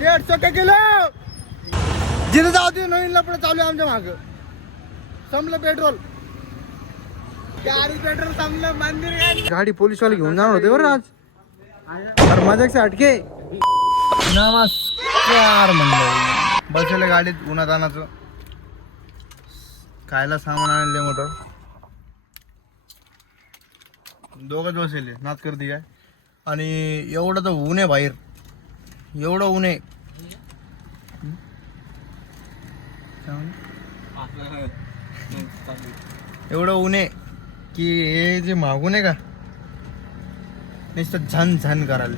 150 kilo जिथे जाऊ दे नवीन लपडं चालू आहे आमच्या माग. संपलं पेट्रोल. पेट्रोल संपलं. मंदिर गाडी पोलीसवाले घेऊन जाणार होते बरं आज. अरे मजाक से हटके. नमस्कार मंडळी. बसले गाडीत उन्हात आणायचं खायला सामान आणले मोठं. दोघंच बसले नाच करते काय. आणि एवढं तर ऊन आहे बाहेर. एवढं ऊन आहे. एवढं ऊन आहे की हे जे मागून आहे का नुसतं झन झन करायला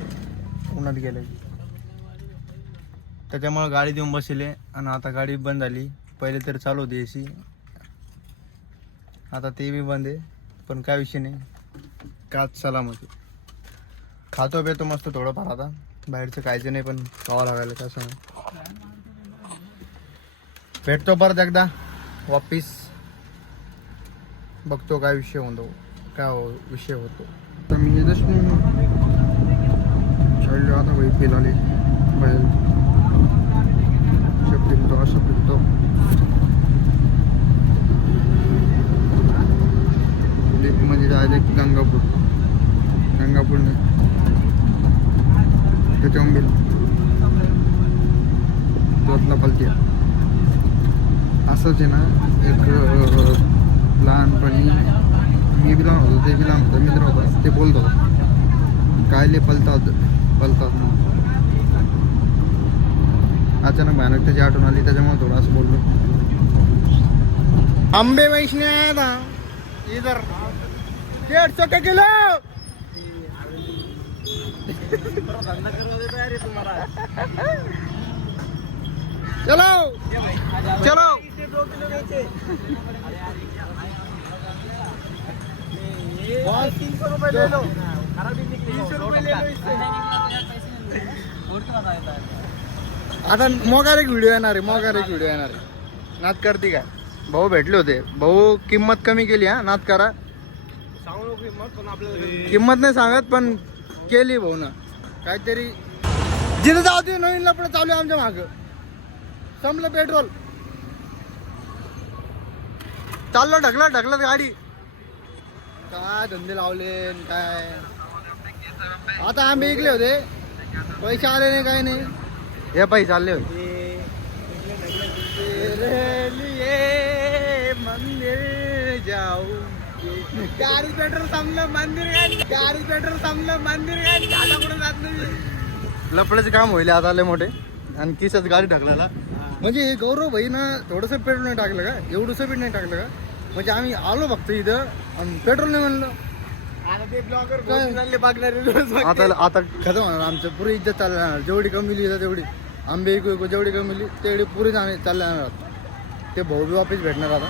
उन्हात गेलं. त्याच्यामुळे गाडी देऊन बसले. आणि आता गाडी बंद झाली. पहिले तरी चालू होती AC. आता ते बी बंद आहे. पण काय विषय नाही. काच सलामती. खातो पेतो मस्त थोडंफार. आता बाहेरचं खायचं नाही पण खावं लागायला कसं नाही. भेटतो परत एकदा वापिस. बघतो काय विषय होतो. काय विषय होतो. तर मी येतच नाही. आता वही फिराले बाहेर फिरतो असं फिरतो. म्हणजे डायरेक्ट गंगापूर. गंगापूर नाही त्याच्या पलत्या. असंच आहे ना. एक लहानपणी मी बी लहान होतो ते बी लहान होतं मित्र होता. ते बोलत होतं कायले पलतात म्हणून. अचानक भयानक त्याची आठवण आली त्याच्यामुळे थोडं असं बोललो. आंबे वैष्णव था इधर 150 किलो. चलो चलो. आता मोगार एक व्हिडिओ येणार आहे. नाद करते काय. भाऊ भेटले होते. भाऊ किंमत कमी केली. हा नाद करा. किंमत नाही सांगत पण केली भाऊ ना काहीतरी. जिथे जाऊ दे नवीन लपडं चालू आहे आमच्या माग. संपलं पेट्रोल. चाललो ढकलत गाडी. काय धंदे लावले काय. आता आंबे विकले होते. पैसे आले नाही काही नाही. हे पैसे चालले होते. मंदिर जाऊ. पेट्रोल संपलं. मंदिर आता कुठे जात नाही. लपड्याचे काम होईल आता लय मोठे. आणि किसच गाडी ढकलायला. म्हणजे हे गौरव भाई ना थोडंसं पेट्रोल नाही टाकलं का. एवढंसं बी नाही टाकलं का. म्हणजे आम्ही आलो फक्त इथं आणि पेट्रोल नाही म्हणलं. आता खतम होणार आमचं. पुरी इज्जत चालणार. जेवढी कमी इथं तेवढी आंबे जेवढी कमी तेवढी पुरी चालल्या जाणार. ते भाऊ बी वापस भेटणार आता.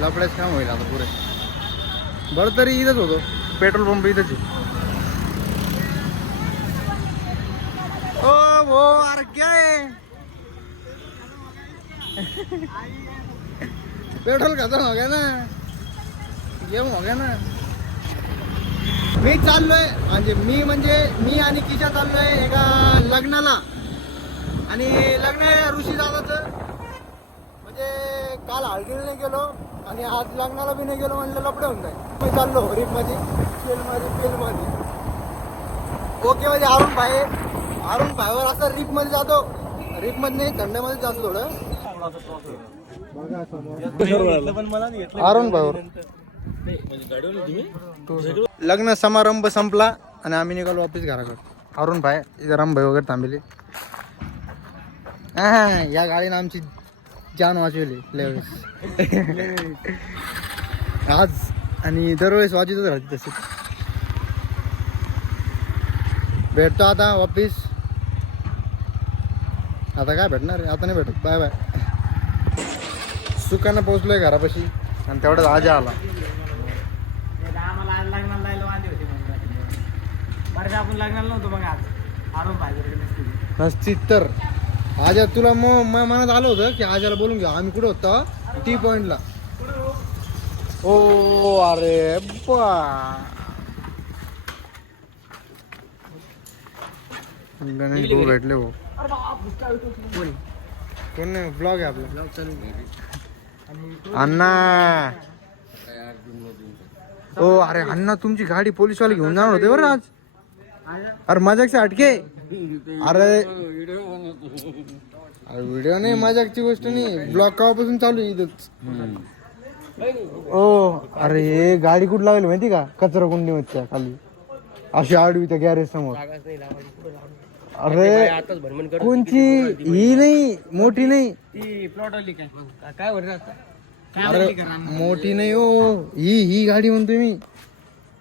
लपड्याच काम होईल आता पुरे. बरं तरी इथंच होतो. पेट्रोल पंप इथंच आहे. ओ वो अरे क्या है. पेट्रोल खतम हो गया ना. गेम हो गया ना. मी चाललोय म्हणजे मी आणि किशा चाललोय एका लग्नाला. आणि लग्न आहे ऋषी दादाचं. म्हणजे काल हळदीला नाही गेलो आणि आज लग्नाला बी नाही गेलो. म्हणलं लपडे होऊन जाईल. मी चाललो रिपमध्ये पेलमध्ये. ओके म्हणजे अरुण भाईवर असं रिपमध्ये जातो. रिपमध्ये नाही थंडमध्ये जातो थोडं. अरुण भाईवर लग्न समारंभ संपला आणि आम्ही निघालो वापस घराकडे. अरुण भाई इथे रामभाई वगैरे थांबले. या गाडीनं आमची जान वाचवली आज. आणि दरवेळेस वाजतच राहते तशी. भेटतो आता वापिस. आता काय भेटणार आता नाही भेटत. Bye bye. सुखानं पोहोचलोय घरापाशी आणि तेवढ्यात आजा आला. आपण लग्नाला नव्हतो मग आज नसती तर आज तुला मनात आलं होतं की आजाला बोलून घ्या. आम्ही कुठं होतो टी पॉइंटला. ओ अरे बा गणेश भाऊ भेटले भाऊ. अरे बाप, काय होतं? कोण? कोण नाही, ब्लॉग आहे आपला. ब्लॉग चालू आहे. आणि तो- अण्णा ओ अरे अण्णा तुमची गाडी पोलीसवाले घेऊन जाणार होते बरं आज. अरे मजाक से हटके. अरे व्हिडिओ नाही, मजाकची गोष्ट नाही. ब्लॉग केव्हापासून चालू आहे इथंच. ओ अरे हे गाडी कुठं लावली माहिती का, कचरा कुंडी मध्ये खाली अशी आडवी त्या गॅरेज समोर. अरे कोणची ही नाही, मोठी नाही. ती प्लॉट आली काय काय वरती आता? काय अरे आवडली का राम? मोठी नाही हो, ही गाडी म्हणतोय मी.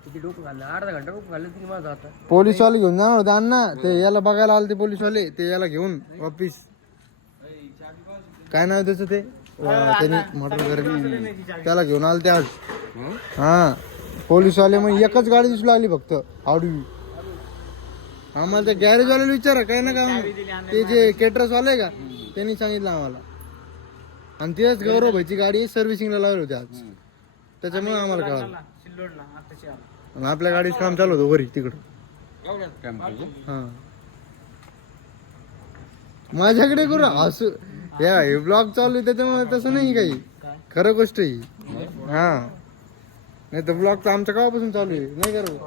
किती डोकं घाललं, अर्धा घंटा डोकं घाललं तरी माझं आता. पोलीसवाले घेऊन जाणार होते अण्णा, ते याला बघायला आले ते पोलीसवाले, ते याला घेऊन वापिस. काय नाव त्याचं ते, त्यांनी मोटर गर्दी त्याला घेऊन आले ते आज. हा पोलीसवाले मग एकच गाडी दिसू लागली फक्त आडवी. आम्हाला त्या गॅरेज वाल्याला विचारा काय ना काय, ते जे केटरस वाले आहे का त्यांनी सांगितलं आम्हाला. आणि तेच गौरव भाईची गाडी सर्व्हिसिंगला लावली होती आज, त्याच्यामुळे आम्हाला कळालं. सिल्लोडला आत्ताची आला. आणि आपल्या गाडीत काम चालू होतं वरी तिकडं. हा माझ्याकडे करू असं या हे ब्लॉग चालू आहे त्याच्यामुळे तसं नाही काही, खरं गोष्ट ही. हा नाही तर ब्लॉग तर आमच्या गावापासून चालू आहे नाही करू.